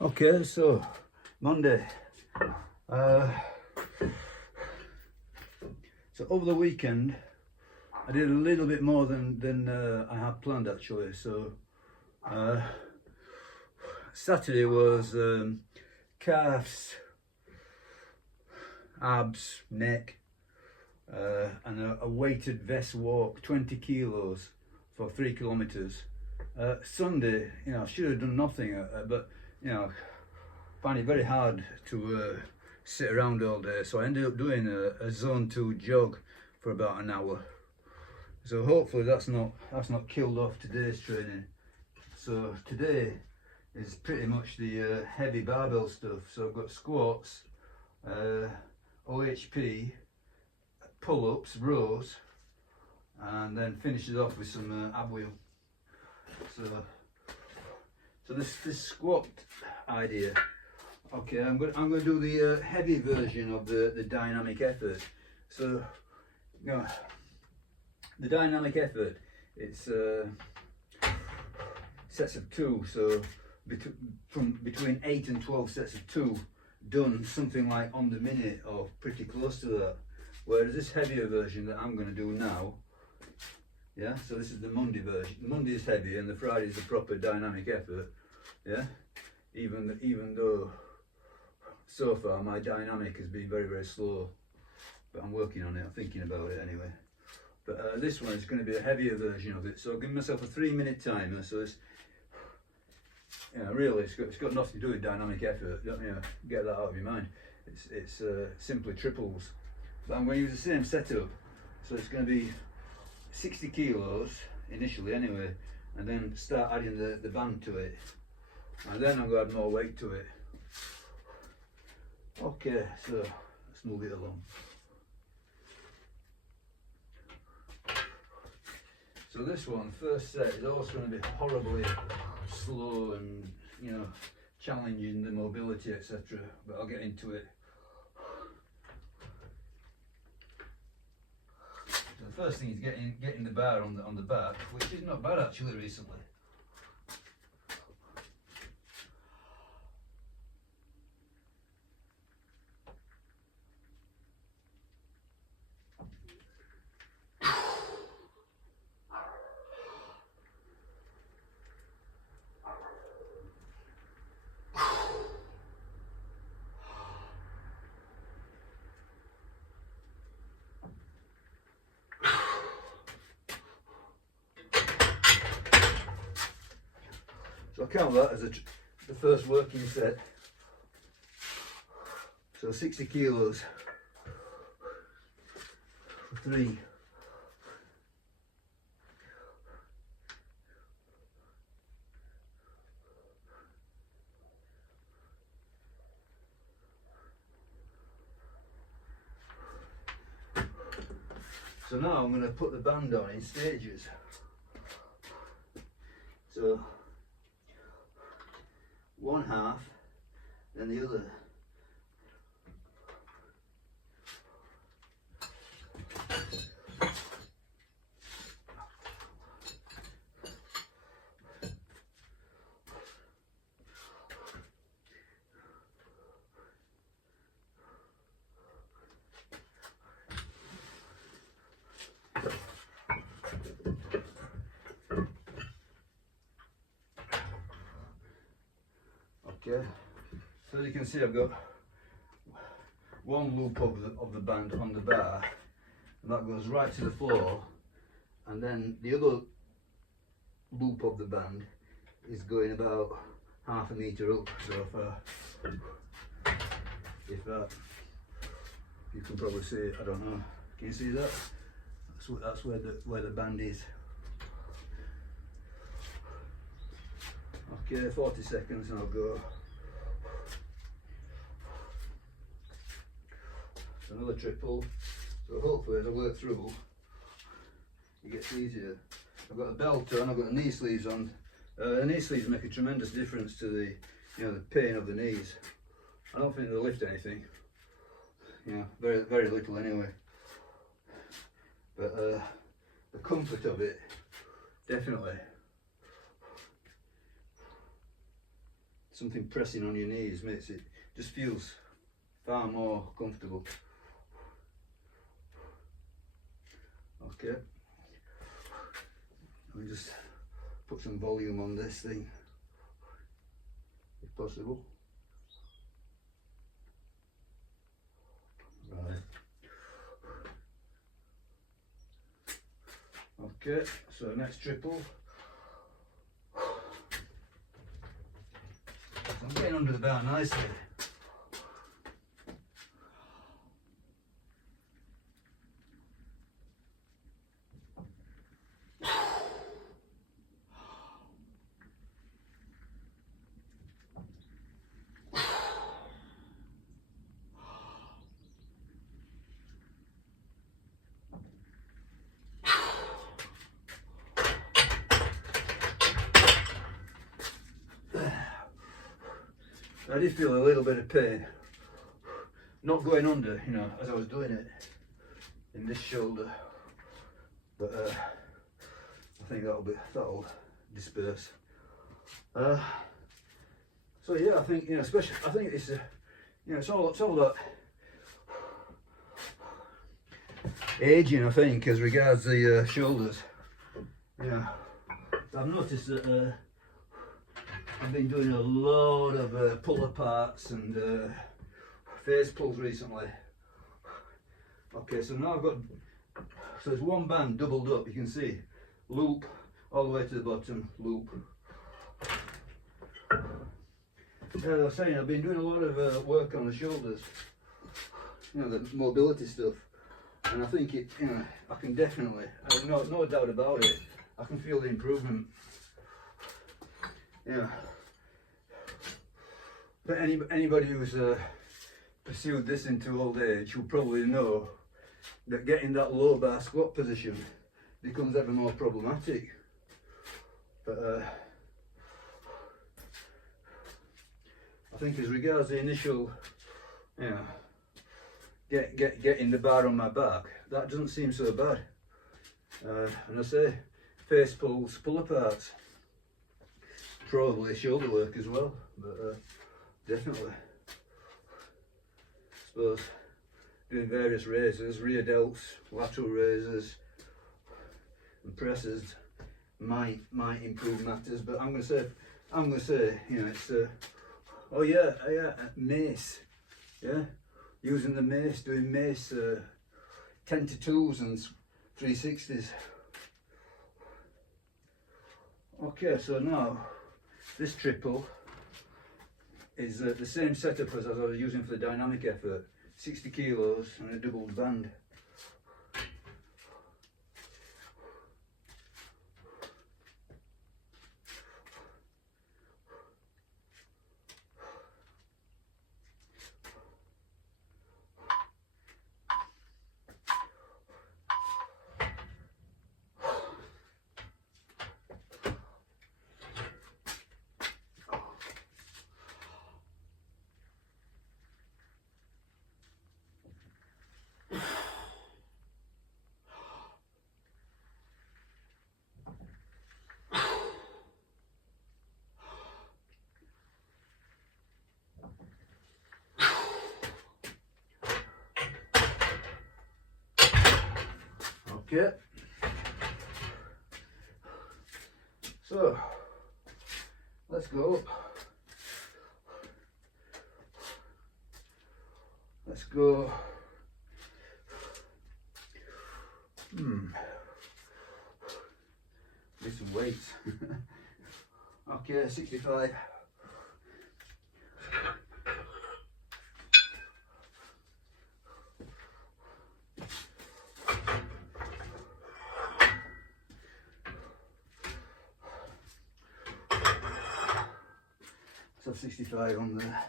Okay, so Monday. Uh, so over the weekend, I did a little bit more than I had planned actually. So Saturday was calves, abs, neck, and a weighted vest walk, 20 kilos for 3 kilometers. Sunday, I should have done nothing, but find it very hard to sit around all day, so I ended up doing a zone 2 jog for about an hour. So hopefully that's not killed off today's training. So today is pretty much the heavy barbell stuff. So I've got squats, OHP, pull-ups, rows, and then finishes off with some ab wheel. So this squat idea. Okay, I'm going to do the heavy version of the dynamic effort. So, the dynamic effort, it's sets of 2. So from between 8 and 12 sets of 2, done something like on the minute or pretty close to that. Whereas this heavier version that I'm going to do now, yeah. So this is the Monday version. The Monday is heavy, and the Friday is the proper dynamic effort. Yeah. Even though so far my dynamic has been very slow, but I'm working on it. I'm thinking about it anyway. But this one is going to be a heavier version of it. So I'll give myself a 3-minute timer. So it's really it's got nothing to do with dynamic effort. Don't get that out of your mind. It's simply triples. But I'm going to use the same setup. So it's going to be 60 kilos initially anyway, and then start adding the band to it, and then I'm going to add more weight to it. Okay, so let's move it along. So this one, first set, is also going to be horribly slow and challenging the mobility, etc. But I'll get into it. So the first thing is getting the bar on the back, which is not bad actually recently. So I count that as the first working set. So 60 kilos for 3. So now I'm going to put the band on in stages. So one half, then the other. Okay, so as you can see, I've got one loop of the band on the bar, and that goes right to the floor, and then the other loop of the band is going about half a metre up. So if you can probably see it, I don't know, can you see that? That's where the band is. Okay, 40 seconds and I'll go. So another triple. So hopefully as I work through, it gets easier. I've got a belt on, I've got the knee sleeves on. The knee sleeves make a tremendous difference to the pain of the knees. I don't think they'll lift anything. Very little anyway. But the comfort of it, definitely. something pressing on your knees makes it just feels far more comfortable. Okay, let me just put some volume on this thing if possible. Right. Okay, so next triple. I'm getting under the bar nicely. I did feel a little bit of pain, not going under, you know, as I was doing it in this shoulder, but I think that'll disperse. So yeah, I think, you know, especially I think it's you know, it's all about aging, I think, as regards the shoulders. Yeah, I've noticed that I've been doing a lot of pull aparts and face pulls recently. Okay, so now I've got, so there's one band doubled up, you can see, loop all the way to the bottom, loop. As I was saying, I've been doing a lot of work on the shoulders, you know, the mobility stuff, and I think it, you know, I can definitely, no doubt about it, I can feel the improvement. Yeah. But anybody who's pursued this into old age will probably know that getting that low bar squat position becomes ever more problematic. But I think as regards the initial, you know, getting the bar on my back, that doesn't seem so bad. And I say, face pulls, pull aparts, probably shoulder work as well, but definitely. I suppose doing various raises, rear delts, lateral raises, and presses might improve matters. But I'm gonna say, you know, it's oh yeah, mace, yeah, using the mace, doing mace 10 to 2s and 360s. Okay, so now this triple is the same setup as I was using for the dynamic effort, 60 kilos and a doubled band. Okay, so let's go. Let's go. Need some weights. Okay, 65. So 65 on there.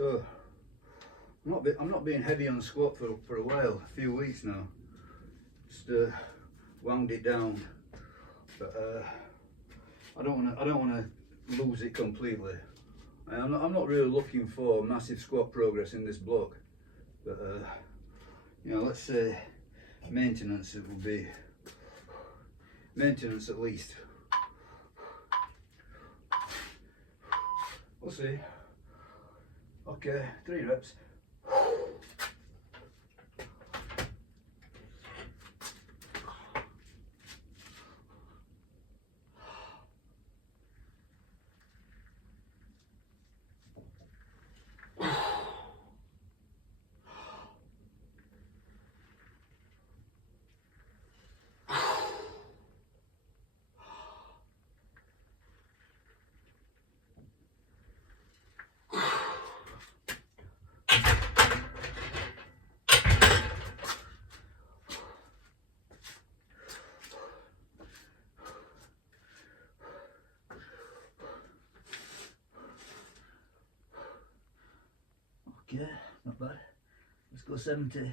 So I'm not being heavy on the squat for a while, a few weeks now. Just wound it down, but I don't want to lose it completely. I'm not really looking for massive squat progress in this block, but you know, let's say maintenance. It will be maintenance at least. We'll see. Okay, 3 reps. Okay, not bad. Let's go 70.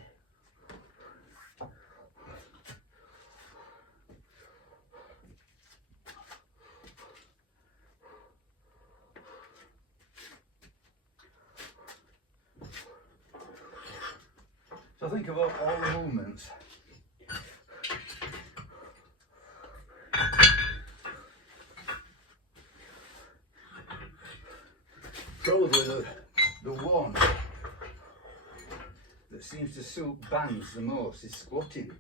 So think about all the movements. Probably the one that seems to suit bands the most is squatting.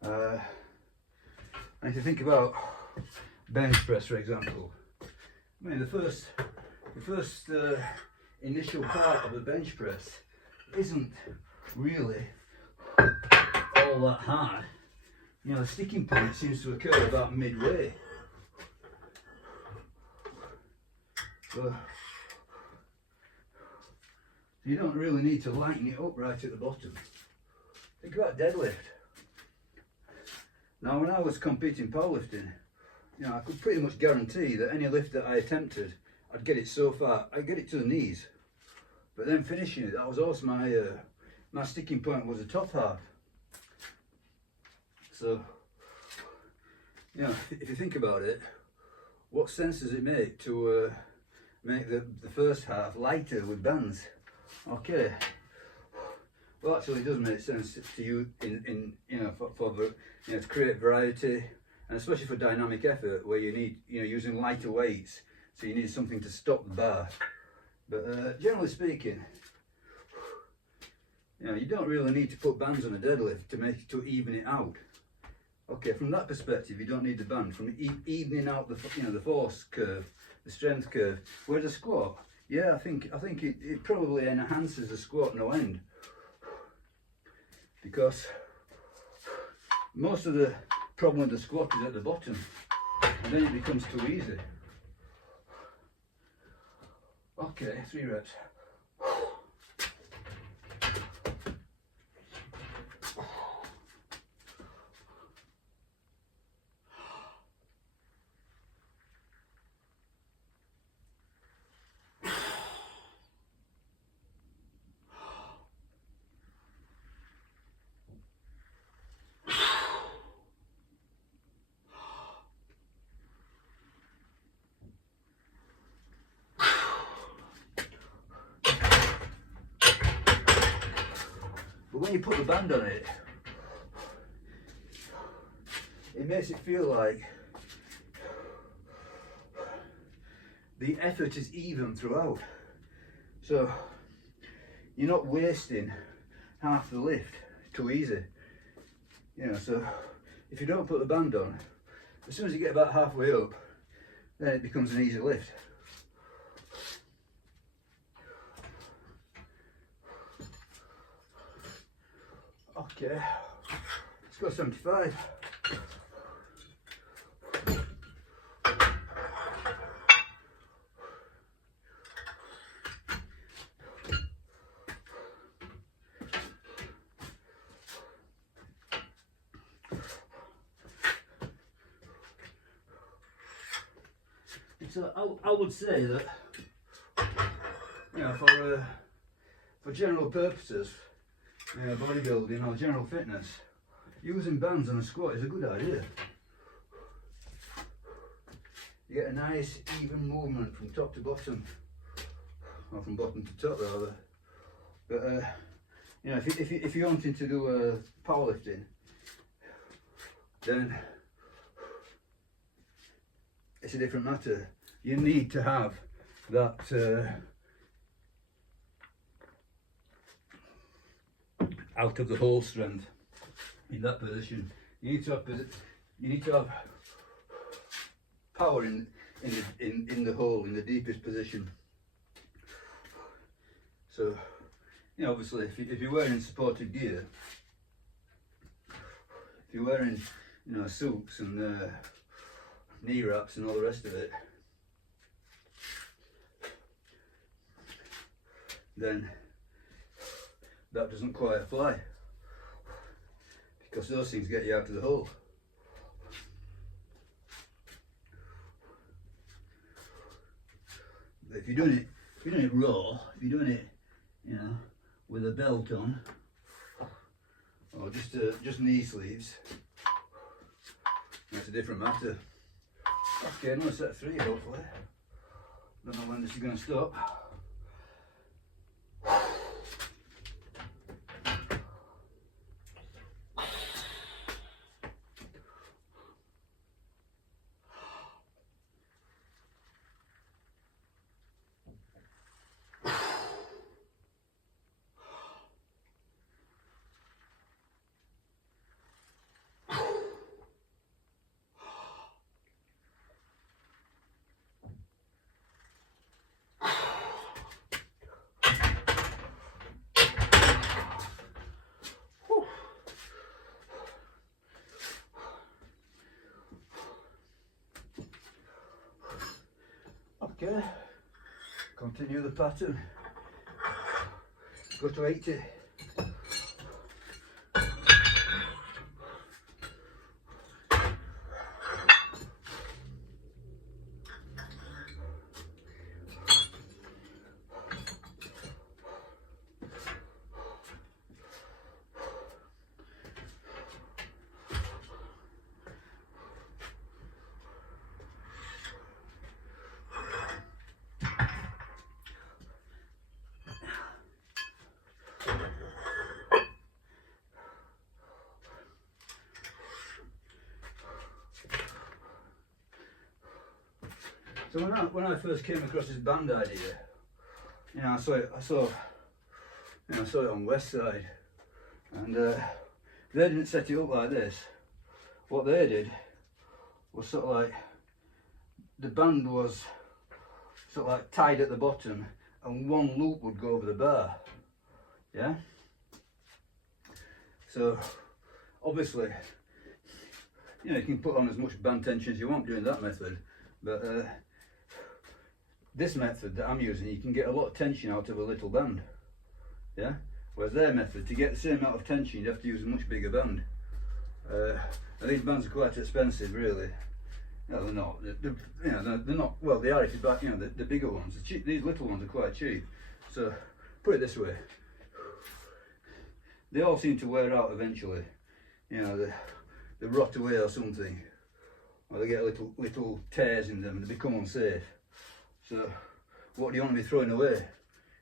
And if you think about bench press, for example, I mean the first initial part of the bench press isn't really all that hard. You know, the sticking point seems to occur about midway. So you don't really need to lighten it up right at the bottom. Think about deadlift. Now, when I was competing powerlifting, you know, I could pretty much guarantee that any lift that I attempted, I'd get it so far, I'd get it to the knees. But then finishing it, that was also my sticking point was the top half. So, you know, if you think about it, what sense does it make to make the first half lighter with bands? Okay. Well, actually, it does make sense to you in you know for you know, to create variety, and especially for dynamic effort where you need, you know, using lighter weights, so you need something to stop the bar. But generally speaking, you know, you don't really need to put bands on a deadlift to even it out. Okay, from that perspective, you don't need the band from evening out the, you know, the force curve, the strength curve. Whereas a squat, yeah, I think it probably enhances the squat no end, because most of the problem with the squat is at the bottom, and then it becomes too easy. Okay, 3 reps. But when you put the band on it, it makes it feel like the effort is even throughout. So you're not wasting half the lift too easy. You know, so if you don't put the band on, as soon as you get about halfway up, then it becomes an easy lift. Okay, let's go 75. So I would say that, you know, for general purposes, bodybuilding or general fitness, using bands on a squat is a good idea. You get a nice even movement from top to bottom, or from bottom to top rather. But you know, if you're wanting to do powerlifting, then it's a different matter. You need to have that out of the hole strength in that position. You need to have power in the hole, in the deepest position. So, you know, obviously, if you're wearing supported gear, if you're wearing, you know, suits and knee wraps and all the rest of it, then that doesn't quite apply, because those things get you out of the hole. But if you're doing it raw, if you're doing it, you know, with a belt on, or just knee sleeves, that's a different matter. Okay, another set of 3 hopefully. Don't know when this is going to stop. Okay, continue the pattern, go to 80. So when I first came across this band idea, you know, I saw it on Westside, and they didn't set it up like this. What they did was sort of like, the band was sort of like tied at the bottom, and one loop would go over the bar. Yeah. So obviously, you know, you can put on as much band tension as you want doing that method, but this method that I'm using, you can get a lot of tension out of a little band. Yeah. Whereas their method, to get the same amount of tension, you'd have to use a much bigger band. And these bands are quite expensive, really. No, they're not. They're not. Well, they are if you buy, you know, the bigger ones. These little ones are quite cheap. So put it this way: they all seem to wear out eventually. You know, they rot away or something, or they get little tears in them and they become unsafe. So what do you want to be throwing away?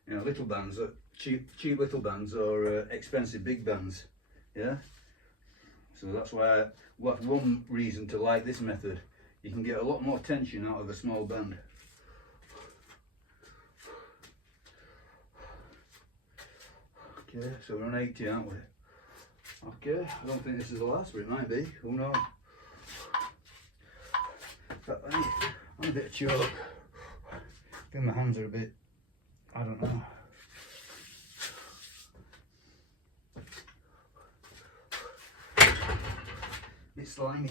You know, little bands, cheap little bands, or expensive big bands. Yeah. So that's why that's one reason to like this method. You can get a lot more tension out of a small band. Okay, so we're on 80, aren't we? Okay, I don't think this is the last, but it might be. Who knows? I'm a bit choked. I think my hands are a bit, I don't know. Bit slimy.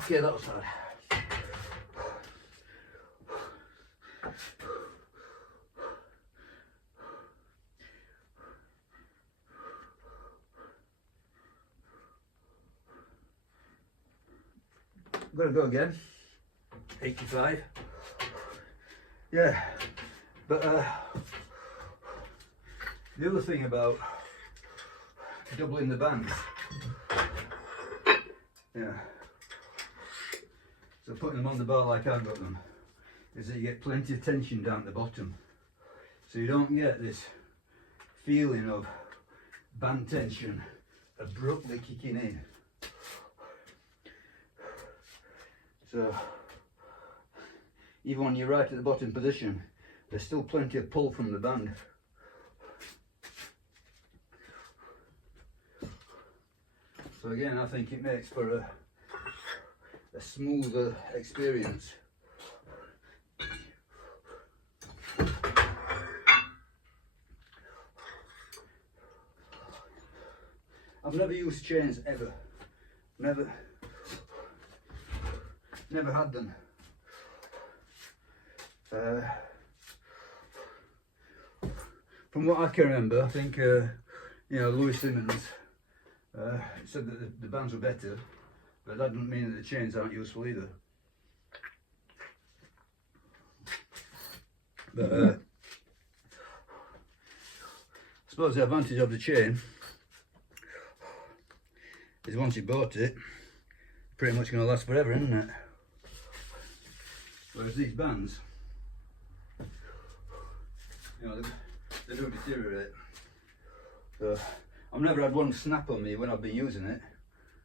Okay, that was hard. Gotta go again. 85. Yeah, but the other thing about doubling the bands, yeah, so putting them on the bar like I've got them, is that you get plenty of tension down the bottom, so you don't get this feeling of band tension abruptly kicking in. So even when you're right at the bottom position, there's still plenty of pull from the band. So again, I think it makes for a smoother experience. I've never used chains ever. Never had them. From what I can remember, I think Louis Simmons said that the bands were better, but that doesn't mean that the chains aren't useful either. But I suppose the advantage of the chain is once you bought it, pretty much going to last forever, isn't it? Whereas these bands, they do deteriorate. So I've never had one snap on me when I've been using it.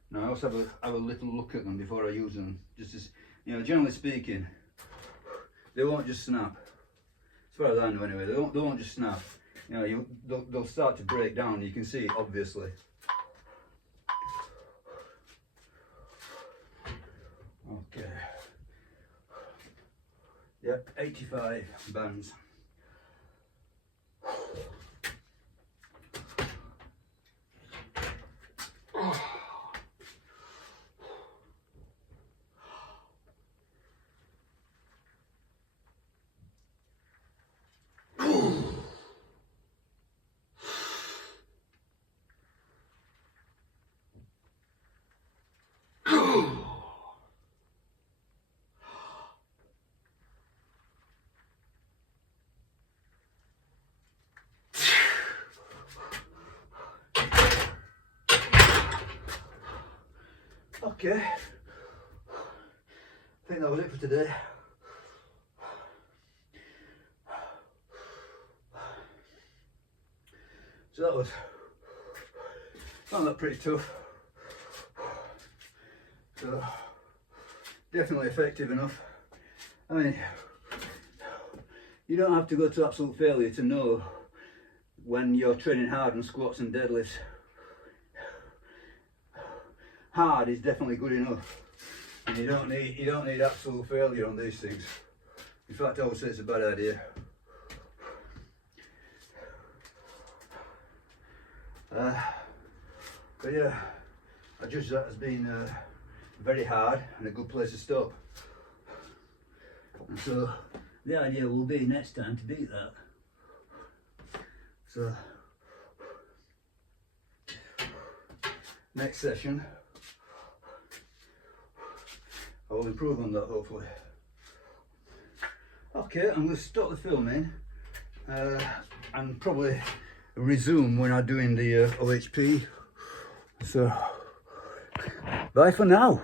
Now I also have a little look at them before I use them. Just as, generally speaking, they won't just snap. As far as I know anyway, they won't just snap. They'll start to break down. You can see it obviously. Okay. Yep, 85 bands. Okay, I think that was it for today. So found that pretty tough. So definitely effective enough. I mean, you don't have to go to absolute failure to know when you're training hard on squats and deadlifts. Hard is definitely good enough, and you don't need absolute failure on these things. In fact, I would say it's a bad idea. But yeah, I judge that as being very hard and a good place to stop. And so the idea will be next time to beat that. So next session I will improve on that hopefully. Okay, I'm going to stop the filming and probably resume when I'm doing the OHP. So bye for now.